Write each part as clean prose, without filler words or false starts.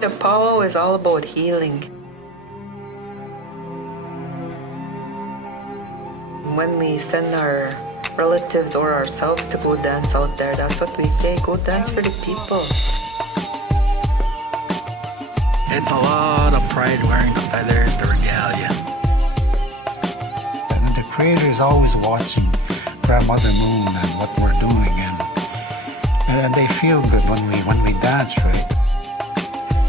The Pow Wow is all about healing. When we send our relatives or ourselves to go dance out there, that's what we say, go dance for the people. It's a lot of pride wearing the feathers, the regalia. And the Creator is always watching Grandmother Moon and what we're doing, and they feel good when we dance, right?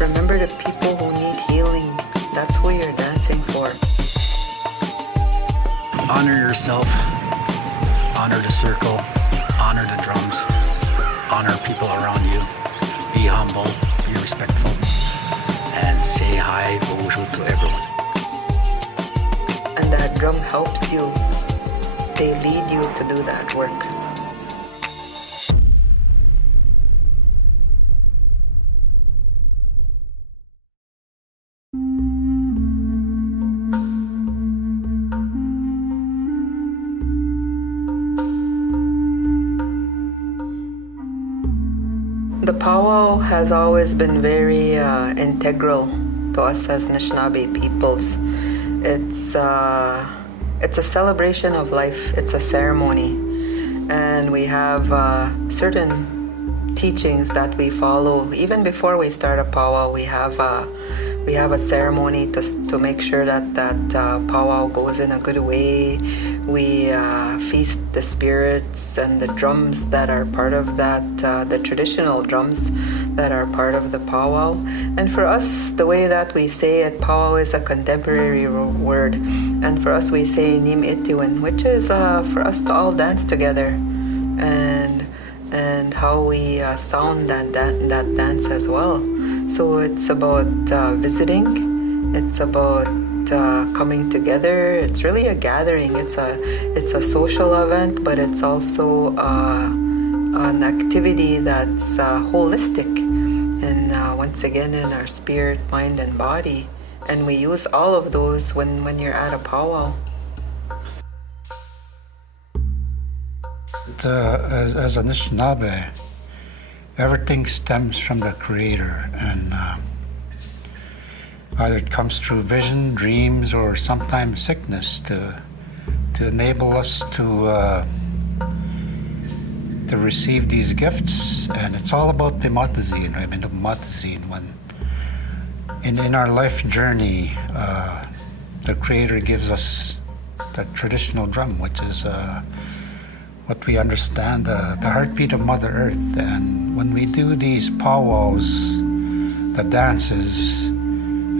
Remember the people who need healing. That's who you're dancing for. Honor yourself, honor the circle, honor the drums, honor people around you. Be humble, be respectful, and say hi, bonjour to everyone. And that drum helps you. They lead you to do that work. The Pow Wow has always been very integral to us as Anishinaabe peoples. It's a celebration of life. It's a ceremony, and we have certain teachings that we follow. Even before we start a Pow Wow, we have a ceremony to make sure that Pow Wow goes in a good way. We feast the spirits and the drums that are part of that, the traditional drums that are part of the Pow Wow. And for us, the way that we say it, Pow Wow is a contemporary word. And for us, we say Nim Itiwin, which is for us to all dance together. And how we sound that dance as well. So it's about visiting. It's about coming together. It's really a gathering. It's a social event, but it's also an activity that's holistic, and once again in our spirit, mind, and body. And we use all of those when you're at a Pow Wow. As Anishinaabe, everything stems from the Creator, and either it comes through vision, dreams, or sometimes sickness to enable us to receive these gifts. And it's all about Pimatazine, right? Pimatazine. When in our life journey, the Creator gives us the traditional drum, which is what we understand, the heartbeat of Mother Earth. And when we do these powwows, the dances,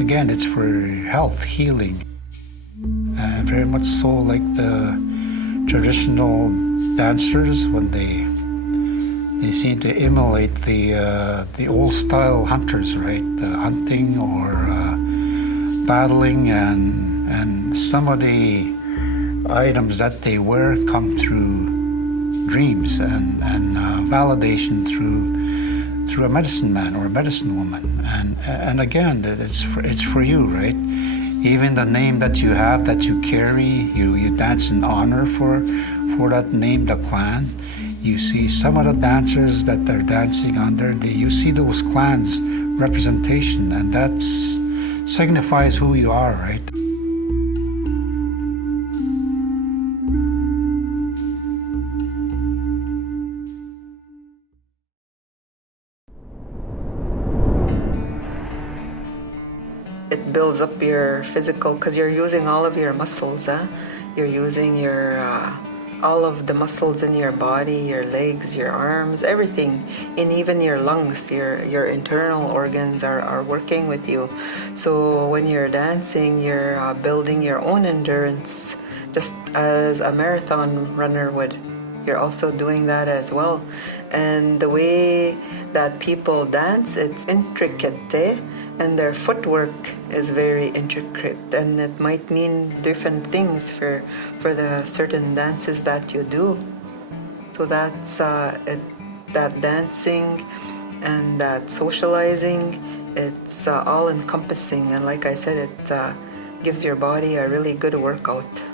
again, it's for health, healing. Very much so like the traditional dancers, when they seem to emulate the old style hunters, right? Hunting or battling, and some of the items that they wear come through dreams and validation through a medicine man or a medicine woman. And again, it's for you, right? Even the name that you have, that you carry, you dance in honor for that name, the clan. You see some of the dancers that they're dancing under, you see those clans representation, and that signifies who you are, right? It builds up your physical, because you're using all of your muscles. You're using your all of the muscles in your body, your legs, your arms, everything, and even your lungs, your internal organs are working with you. So when you're dancing, you're building your own endurance, just as a marathon runner would. You're also doing that as well. And the way that people dance, it's intricate, and their footwork is very intricate, and it might mean different things for the certain dances that you do. So that's that dancing and that socializing, it's all encompassing, and like I said, it gives your body a really good workout,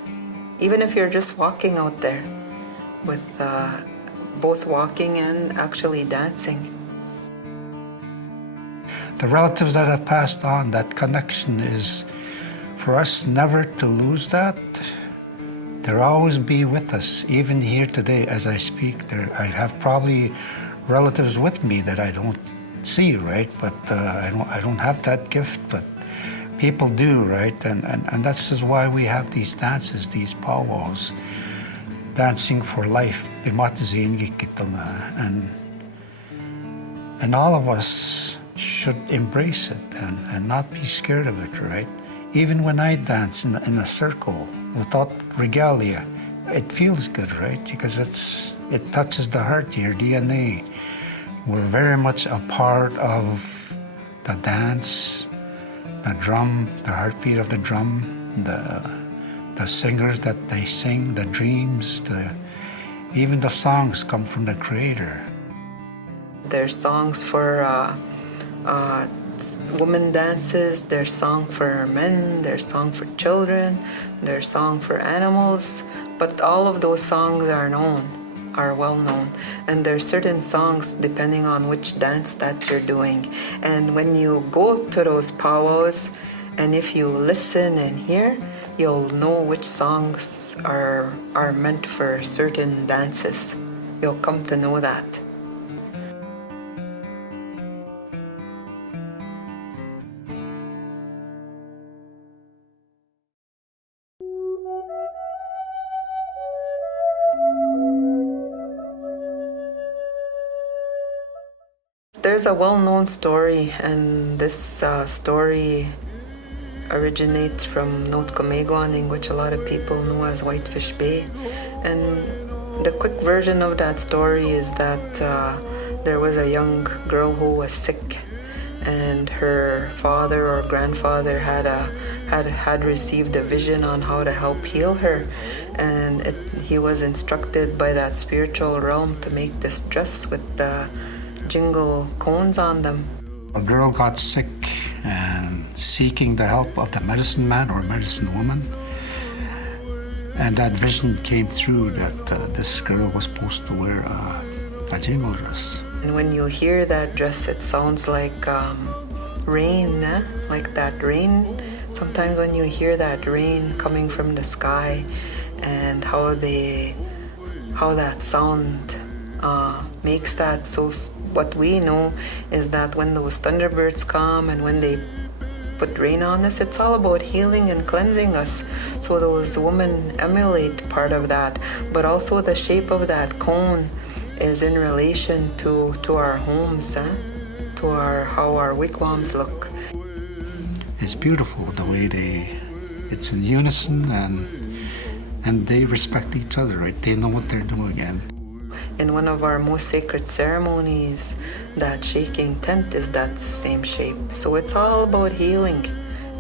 even if you're just walking out there with both walking and actually dancing. the relatives that have passed on, that connection is for us never to lose that. They'll always be with us, even here today as I speak. I have probably relatives with me that I don't see, right? But I don't have that gift, but people do, right? And that's just why we have these dances, these powwows, dancing for life. And all of us should embrace it and not be scared of it, right? Even when I dance in a circle without regalia, it feels good, right? Because it touches the heart, your DNA. We're very much a part of the dance, the drum, the heartbeat of the drum, the singers that they sing, the dreams, even the songs come from the Creator. There's songs for women dances, there's song for men, there's song for children, there's song for animals, but all of those songs are well known. And there's certain songs depending on which dance that you're doing. And when you go to those powwows, and if you listen and hear, you'll know which songs are meant for certain dances. You'll come to know that. There's a well-known story, and this story originates from Notkomeguaning, which a lot of people know as Whitefish Bay. And the quick version of that story is that there was a young girl who was sick, and her father or grandfather had received a vision on how to help heal her, and he was instructed by that spiritual realm to make this dress with the jingle cones on them. A girl got sick and seeking the help of the medicine man or medicine woman, and that vision came through that this girl was supposed to wear a jingle dress. And when you hear that dress, it sounds like rain, like that rain. Sometimes when you hear that rain coming from the sky, and how that sound makes that so. What we know is that when those thunderbirds come and when they put rain on us, it's all about healing and cleansing us. So those women emulate part of that, but also the shape of that cone is in relation to our homes, to how our wigwams look. It's beautiful the way it's in unison, and they respect each other, right? They know what they're doing. And in one of our most sacred ceremonies, that shaking tent is that same shape. So it's all about healing.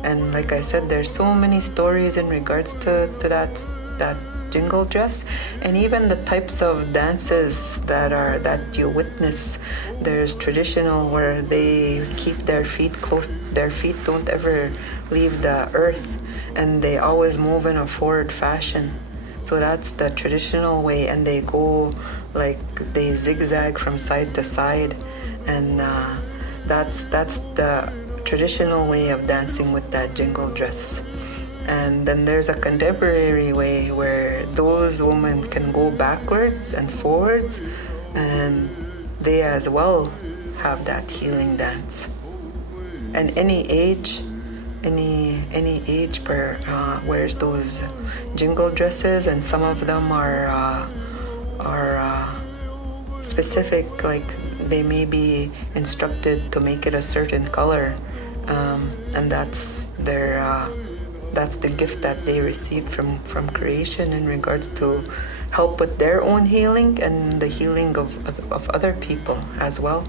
And like I said, there's so many stories in regards to that jingle dress, and even the types of dances that you witness. There's traditional where they keep their feet close. Their feet don't ever leave the earth, and they always move in a forward fashion. So that's the traditional way, and they go like they zigzag from side to side, and that's the traditional way of dancing with that jingle dress. And then there's a contemporary way where those women can go backwards and forwards, and they as well have that healing dance. And any age wears those jingle dresses, and some of them are specific, like they may be instructed to make it a certain color, and that's the gift that they received from creation in regards to help with their own healing and the healing of other people as well.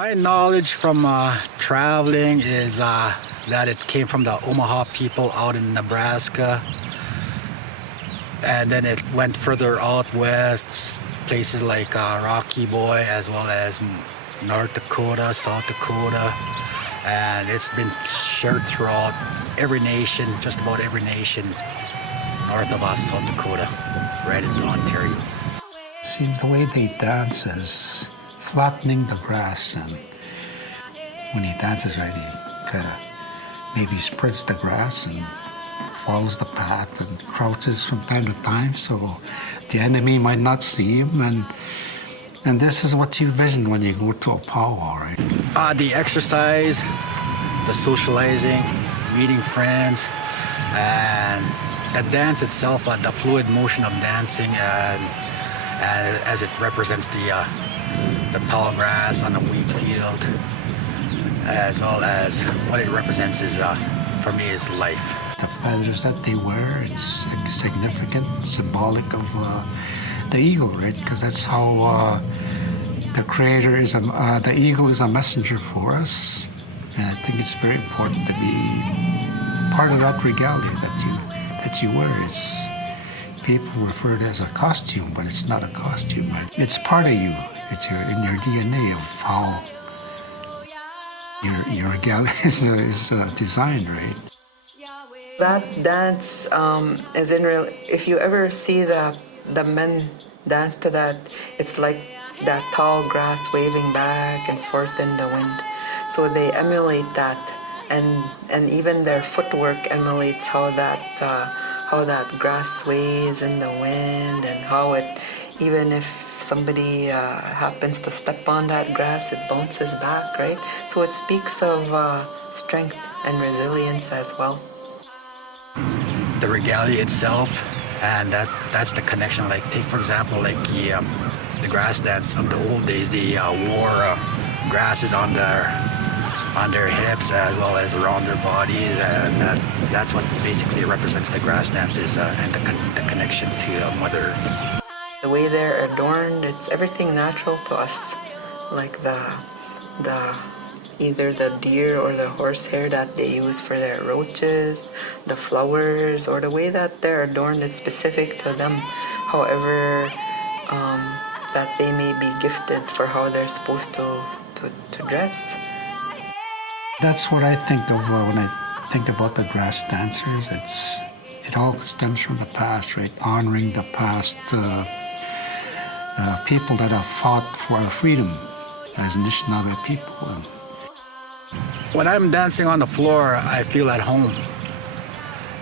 My knowledge from traveling is that it came from the Omaha people out in Nebraska, and then it went further out west, places like Rocky Boy, as well as North Dakota, South Dakota, and it's been shared throughout every nation, just about every nation north of us, South Dakota, right into Ontario. See, the way they dance is flattening the grass, and when he dances right, he kind of maybe spreads the grass and follows the path and crouches from time to time so the enemy might not see him, and this is what you vision when you go to a powwow, right? The exercise, the socializing, meeting friends, and the dance itself, the fluid motion of dancing, and as it represents the tall grass on the wheat field, as well as what it represents is, for me, is life. The feathers that they wear, it's significant, symbolic of the eagle, right? Because that's how the Creator is. The eagle is a messenger for us, and I think it's very important to be part of that regalia that you wear. It's people refer to it as a costume, but it's not a costume. Right? It's part of you. It's in your DNA of how your regalia is designed, right? That dance is in real. If you ever see the men dance to that, it's like that tall grass waving back and forth in the wind. So they emulate that, and even their footwork emulates how that grass sways in the wind, and how it, even if somebody happens to step on that grass, it bounces back, right? So it speaks of strength and resilience as well. The regalia itself, and that's the connection. Like, take for example, like the grass dance of the old days. They wore grasses on their hips as well as around their bodies, and that's what basically represents the grass dances, and the connection to Mother Earth. The way they're adorned, it's everything natural to us, like the either the deer or the horsehair that they use for their roaches, the flowers, or the way that they're adorned, it's specific to them. However, that they may be gifted for how they're supposed to dress. That's what I think of when I think about the grass dancers. It all stems from the past, right? Honoring the past people that have fought for our freedom as Anishinaabe people. When I'm dancing on the floor, I feel at home.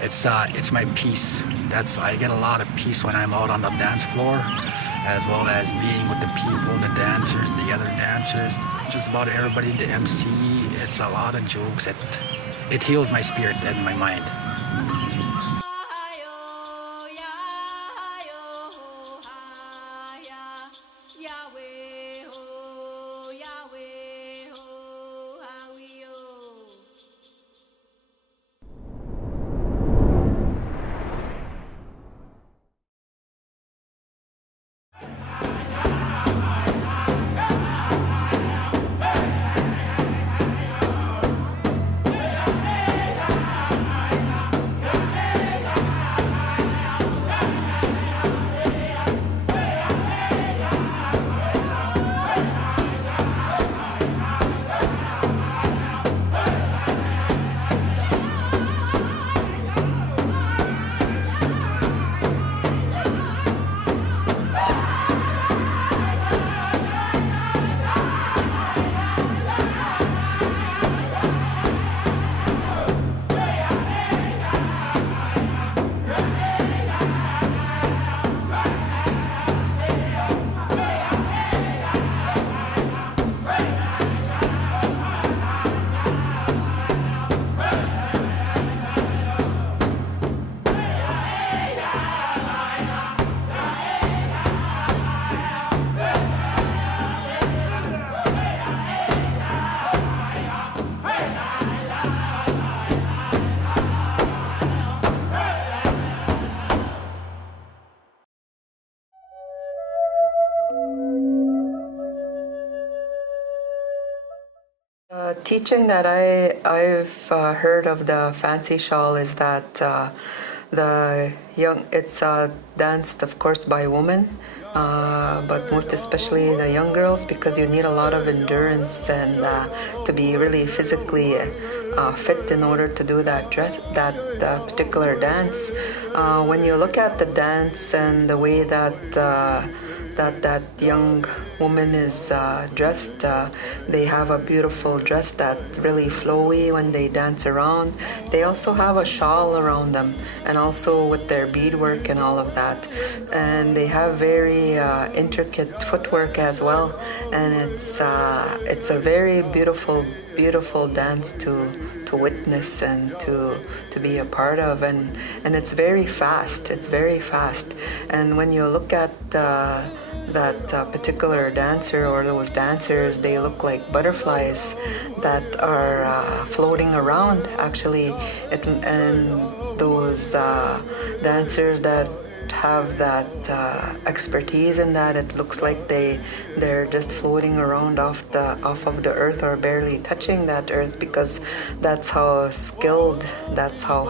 It's my peace. I get a lot of peace when I'm out on the dance floor, as well as being with the people, the dancers, the other dancers, just about everybody, the MC. It's a lot of jokes. It heals my spirit and my mind. teaching that I've heard of the fancy shawl is that it's danced, of course, by women, but most especially the young girls, because you need a lot of endurance and to be really physically fit in order to do that particular dance. When you look at the dance and the way that that young woman is dressed. They have a beautiful dress that's really flowy when they dance around. They also have a shawl around them, and also with their beadwork and all of that. And they have very intricate footwork as well. And it's a very beautiful dance to witness and to be a part of, and it's very fast. And when you look at that particular dancer or those dancers, they look like butterflies that are floating around actually. And those dancers that have that expertise in that, it looks like they're just floating around off of the earth or barely touching that earth, because that's how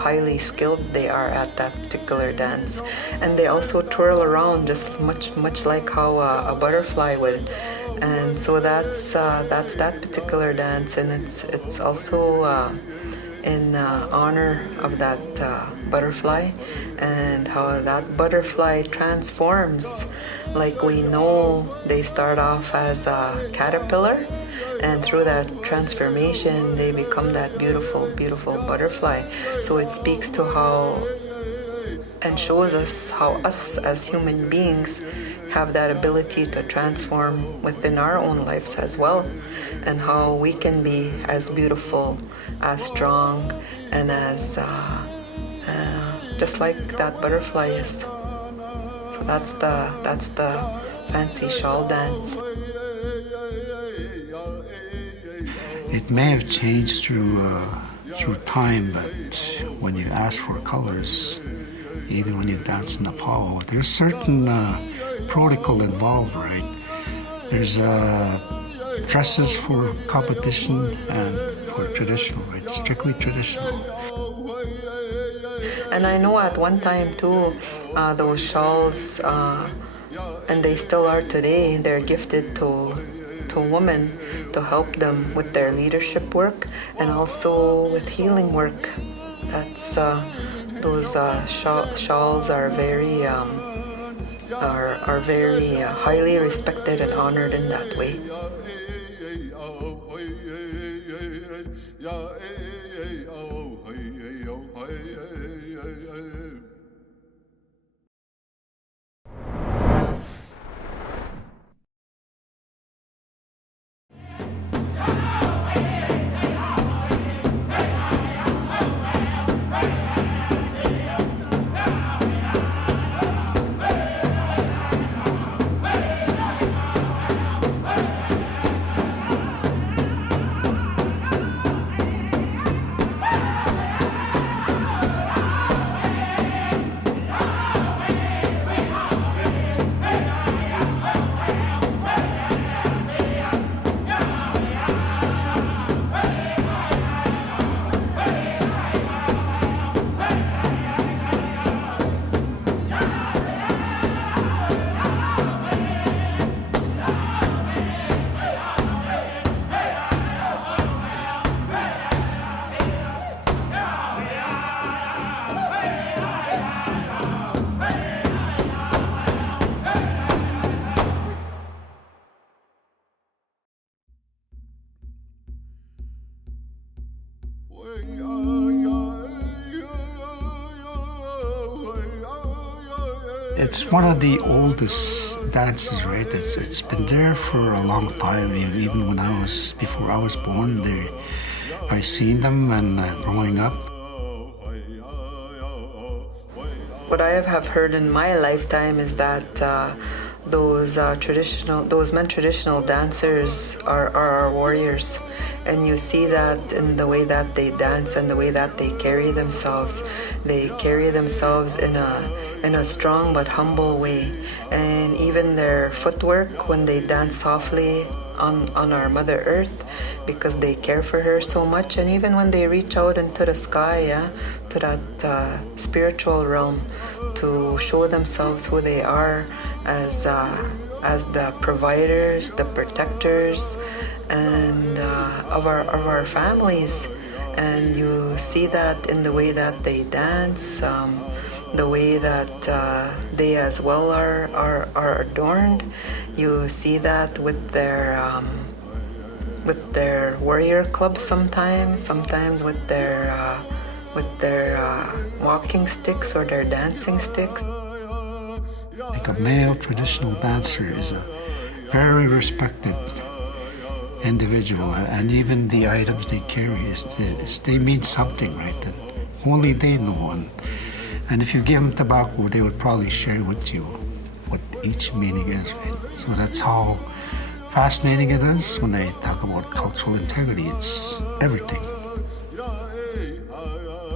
highly skilled they are at that particular dance. And they also twirl around just much like how a butterfly would. And so that's that particular dance, and it's also in honor of that butterfly, and how that butterfly transforms. Like we know, they start off as a caterpillar, and through that transformation they become that beautiful butterfly. So it speaks to how, and shows us how us as human beings have that ability to transform within our own lives as well, and how we can be as beautiful, as strong, and as just like that butterfly is. So that's the fancy shawl dance. It may have changed through time, but when you ask for colors, even when you dance in the pow, there's certain protocol involved, right? There's dresses for competition and for traditional, right? Strictly traditional. And I know at one time too, those shawls, and they still are today, they're gifted to women to help them with their leadership work and also with healing work. That's those shawls are very highly respected and honored in that way. It's one of the oldest dances, right? It's been there for a long time. Even before I was born, I seen them and growing up. What I have heard in my lifetime is that those men traditional dancers are our warriors, and you see that in the way that they dance and the way that they carry themselves. They carry themselves in a strong but humble way, and even their footwork when they dance softly on our Mother Earth, because they care for her so much. And even when they reach out into the sky, yeah, to that spiritual realm, to show themselves who they are as the providers, the protectors, and of our families. And you see that in the way that they dance, the way that they as well are adorned. You see that with their warrior clubs sometimes with their walking sticks or their dancing sticks. Like a male traditional dancer is a very respected individual, and even the items they carry they mean something, right? That only they know. And if you give them tobacco, they would probably share with you what each meaning is, right? So that's how fascinating it is when they talk about cultural integrity. It's everything.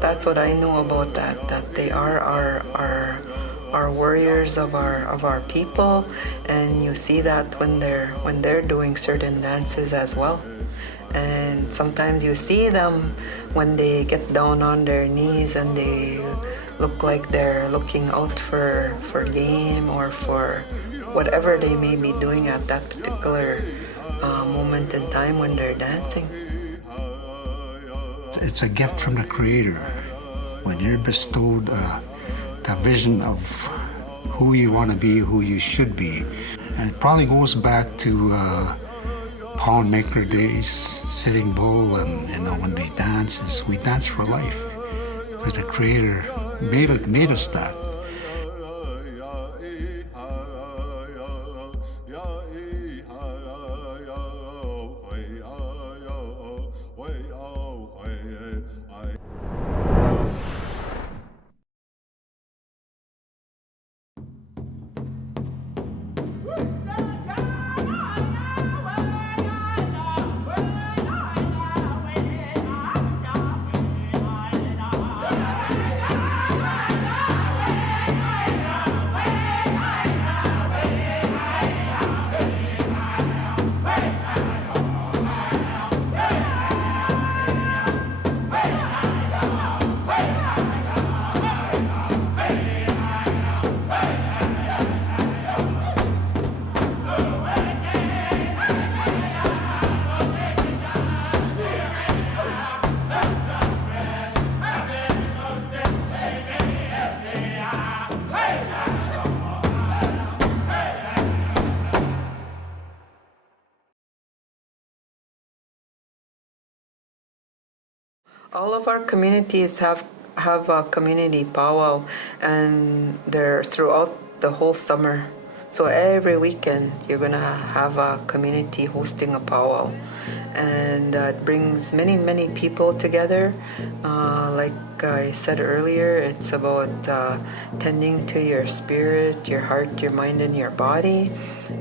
That's what I know about that they are our warriors of our people, and you see that when they're doing certain dances as well. And sometimes you see them when they get down on their knees and they look like they're looking out for game or for whatever they may be doing at that particular moment in time when they're dancing. It's a gift from the Creator. When you're bestowed the vision of who you want to be, who you should be. And it probably goes back to pound maker days, Sitting Bull, and when they dance, we dance for life. Because the Creator made us that. All of our communities have a community powwow, and they're throughout the whole summer. So every weekend you're gonna have a community hosting a powwow, and it brings many people together. Like I said earlier, it's about tending to your spirit, your heart, your mind, and your body.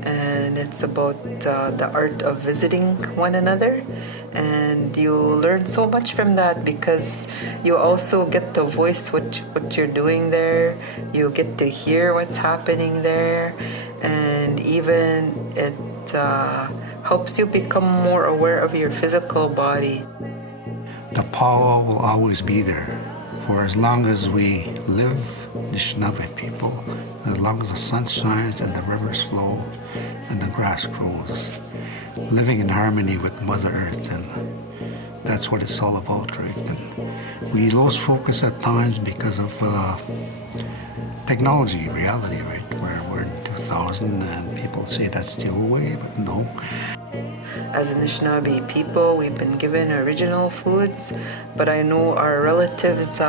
And it's about the art of visiting one another, and you learn so much from that because you also get to voice what you're doing there. You get to hear what's happening there, and even it helps you become more aware of your physical body. The power will always be there for as long as we live, Anishinaabe people, as long as the sun shines and the rivers flow and the grass grows, living in harmony with Mother Earth. And that's what it's all about, right? And we lose focus at times because of technology, reality, right? Where we're in 2000 and people say that's the old way, but no. As Anishinaabe people, we've been given original foods, but I know our relatives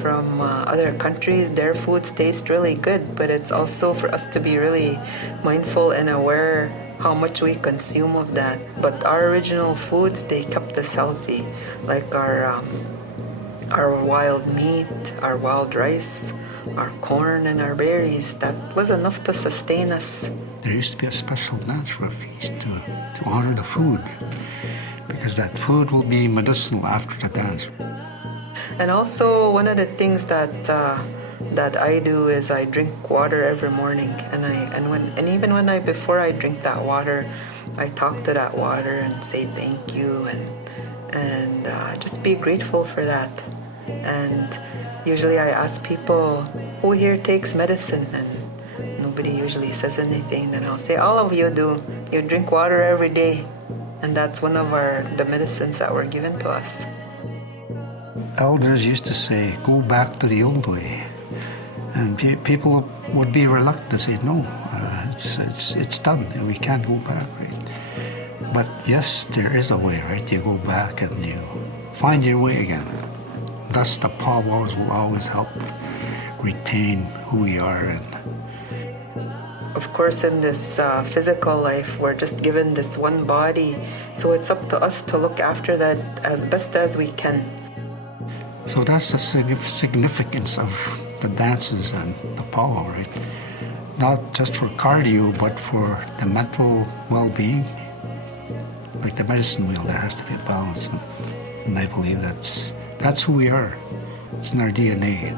from other countries, their foods taste really good, but it's also for us to be really mindful and aware how much we consume of that. But our original foods, they kept us healthy, like our wild meat, our wild rice, our corn, and our berries. That was enough to sustain us. There used to be a special dance for a feast to honor the food, because that food will be medicinal after the dance. And also, one of the things that I do is I drink water every morning, and even before I drink that water, I talk to that water and say thank you and just be grateful for that. And usually I ask people who here takes medicine, and nobody usually says anything. Then I'll say, all of you do. You drink water every day, and that's one of the medicines that were given to us. Elders used to say, go back to the old way. And people would be reluctant to say, no, it's done, we can't go back, right? But yes, there is a way, right? You go back and you find your way again. Thus, the Pow Wows will always help retain who we are. And of course, in this physical life, we're just given this one body, so it's up to us to look after that as best as we can. so that's the significance of the dances and the Pow Wow, right? Not just for cardio, but for the mental well-being. Like the medicine wheel, there has to be a balance, and I believe that's who we are. It's in our DNA.